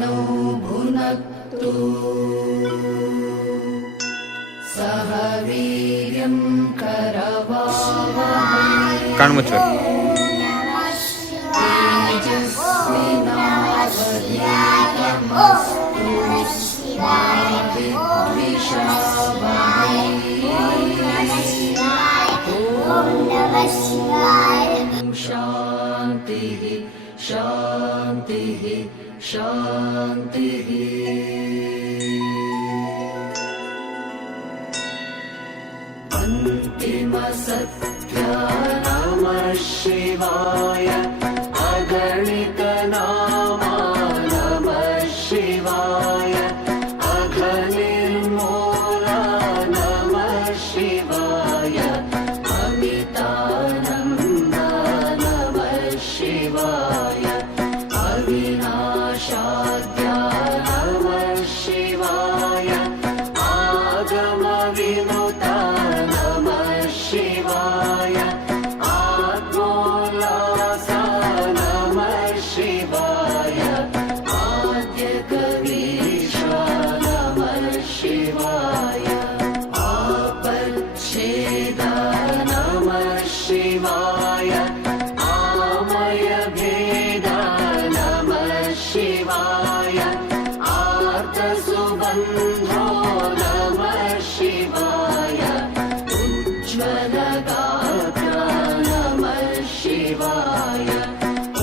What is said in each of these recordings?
तनौ भुनक्तु सह वीर्यं करवावहै तेजस्विनावधीतमस्तु मा विद्विषावहै। शान्तिः शान्तिः शान्तिः। अन्तिमसत्य नमः शिवाय अगणितनामा नमः शिवाय अघनिर्मूला नमः शिवाय अमितानन्दा नमः शिवाय अविनाशाद्या नमः शिवाय आगमविनुता नमः शिवाय आत्मोल्लासा नमः शिवाय आद्यकवीशा नमः शिवाय आपच्छेदा नमः शिवाय आमयभेदा नमः शिवाय आर्तसुबन्धो नमः शिवाय उज्ज्वलगात्रा नमः शिवाय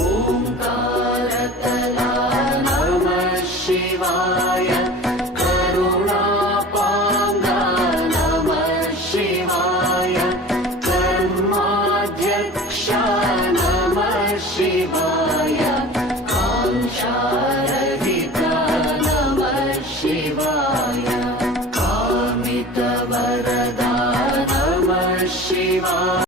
ओंकारतला नमः शिवाय करुणापाङ्गा नमः शिवाय कर्माध्यक्षा नमः शिवाय